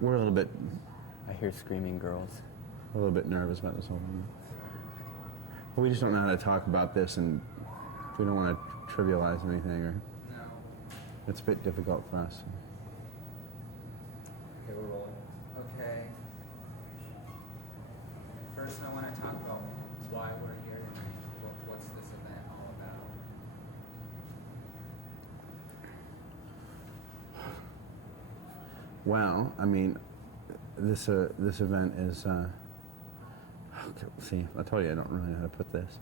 we're a little bit I hear screaming girls. nervous about this whole thing. But we just don't know how to talk about this, and we don't want to trivialize anything, or No. it's a bit difficult for us. Okay, we're rolling. Okay. First, I want to talk about why we're here tonight. What's this event all about? Well, I mean, this event is. Okay, see, I told you I don't really know how to put this.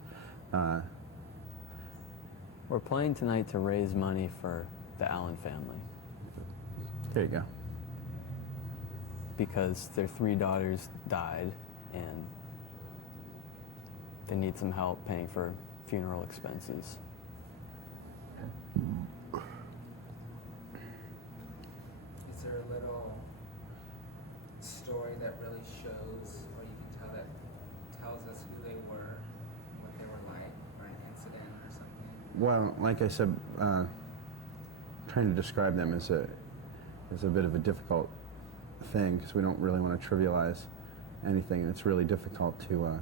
We're playing tonight to raise money for the Allen family There you go. because their 3 daughters died and they need some help paying for funeral expenses. Is there a little story that really shows, or you can tell that tells us who they were, what they were like, or an incident or something? Well, like I said, trying to describe them is a bit of a difficult thing because we don't really want to trivialize anything, and it's really difficult to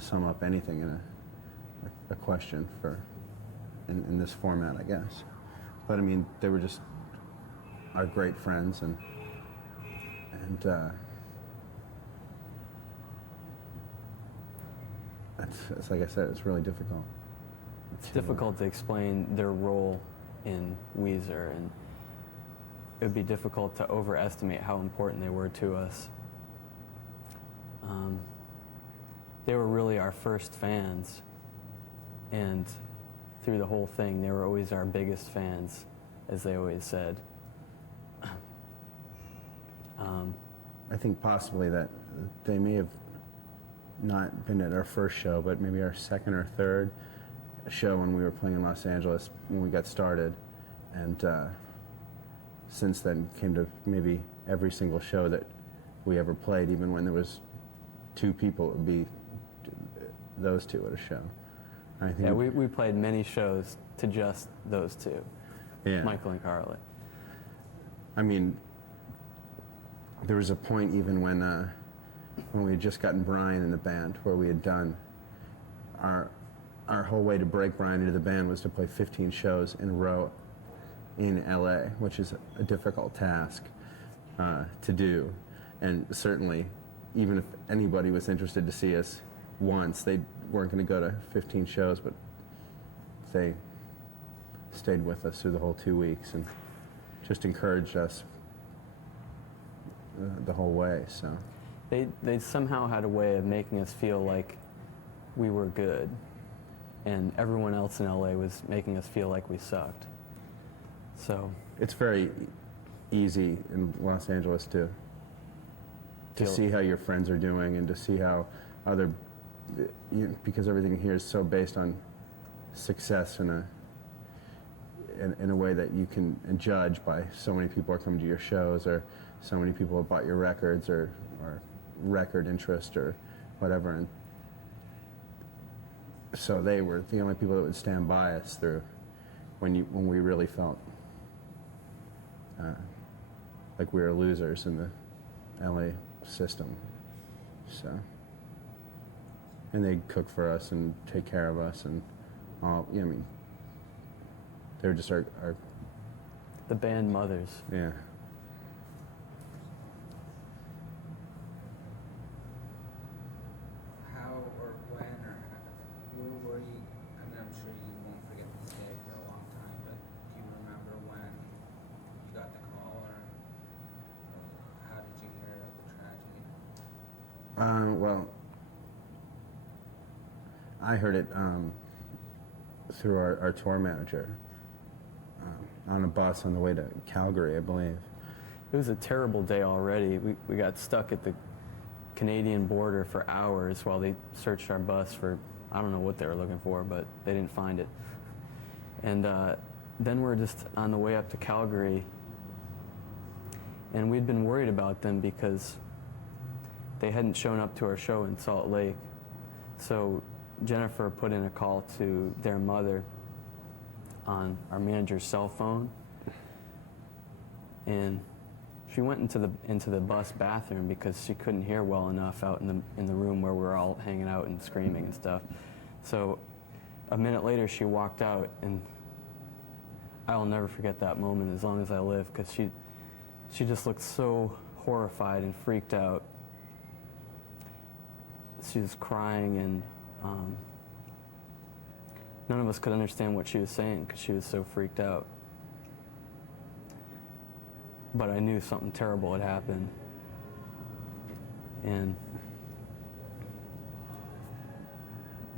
sum up anything in a question in this format, I guess. But I mean, they were just our great friends, and it's like I said, it's really difficult. It's difficult to explain their role in Weezer, and it would be difficult to overestimate how important they were to us. They were really our first fans, and through the whole thing, they were always our biggest fans, as they always said. I think possibly that they may have not been at our first show, but maybe our second or third show when we were playing in Los Angeles when we got started, and since then came to maybe every single show that we ever played. Even when there was 2 people, it would be those 2 at a show. I think Yeah, we played many shows to just those 2, yeah. Michael and Carly. I mean, there was a point even when we had just gotten Brian in the band, where we had done our whole way to break Brian into the band was to play 15 shows in a row in LA, which is a difficult task to do. And certainly, even if anybody was interested to see us once, they weren't going to go to 15 shows, but they stayed with us through the whole 2 weeks and just encouraged us the whole way. So They somehow had a way of making us feel like we were good, and everyone else in LA was making us feel like we sucked. So it's very easy in Los Angeles to see how your friends are doing and to see how other, because everything here is so based on success in a way that you can judge by so many people are coming to your shows, or so many people have bought your records, or record interest or whatever. And so they were the only people that would stand by us through when we really felt like we were losers in the LA system. So, and they'd cook for us and take care of us and all. I mean, they were just our the band mothers. yeah. How or when or who were you? I mean, I'm sure you won't forget this day for a long time, but do you remember when you got the call, or how did you hear of the tragedy? Well, I heard it through our tour manager on a bus on the way to Calgary, I believe. It was a terrible day already. We got stuck at the Canadian border for hours while they searched our bus for, I don't know what they were looking for, but they didn't find it. And then we're just on the way up to Calgary, and we'd been worried about them because they hadn't shown up to our show in Salt Lake. So Jennifer put in a call to their mother on our manager's cell phone, and she went into the bus bathroom because she couldn't hear well enough out in the room where we were all hanging out and screaming and stuff. So a minute later, she walked out, and I'll never forget that moment as long as I live, because she just looked so horrified and freaked out. She was crying, and none of us could understand what she was saying because she was so freaked out. But I knew something terrible had happened. And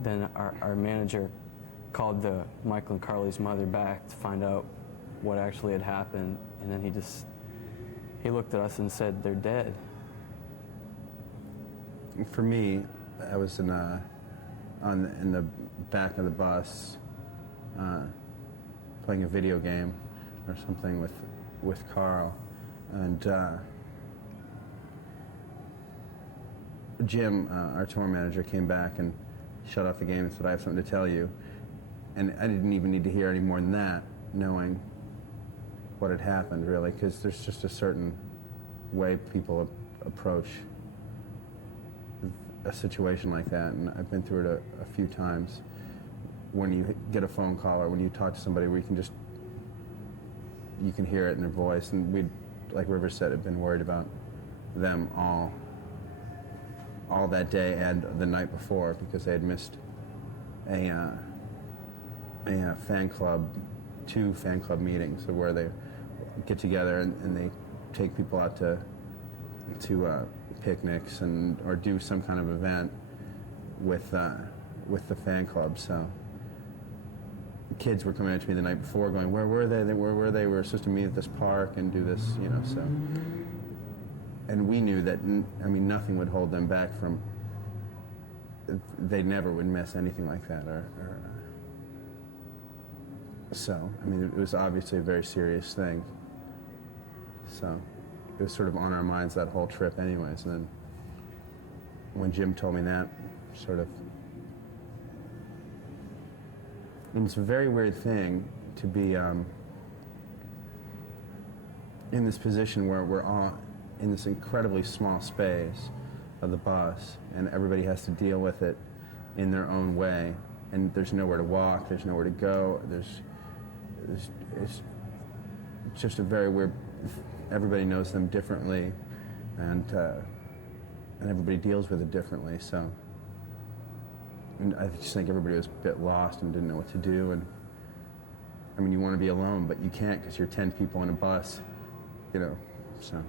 then our manager called Michael and Carly's mother back to find out what actually had happened. And then he looked at us and said, "They're dead." For me, I was in the back of the bus playing a video game or something with Carl, and Jim, our tour manager, came back and shut off the game and said, "I have something to tell you." And I didn't even need to hear any more than that, knowing what had happened, really, because there's just a certain way people approach a situation like that, and I've been through it a few times. When you get a phone call or when you talk to somebody where you can hear it in their voice, and we'd, like River said, have been worried about them all that day and the night before, because they had missed a fan club, 2 fan club meetings where they get together and they take people out to picnics or do some kind of event with the fan club. So the kids were coming up to me the night before going, "Where were they? Where were they? We were supposed to meet at this park and do this, so." And we knew that, nothing would hold them back from, they never would miss anything like that. So, it was obviously a very serious thing. So it was sort of on our minds that whole trip anyways. And then when Jim told me that, and it's a very weird thing to be in this position where we're all in this incredibly small space of the bus, and everybody has to deal with it in their own way, and there's nowhere to walk, there's nowhere to go, it's just a very weird, everybody knows them differently, and everybody deals with it differently. So, and I just think everybody was a bit lost and didn't know what to do. And you want to be alone, but you can't because you're 10 people in a bus, So.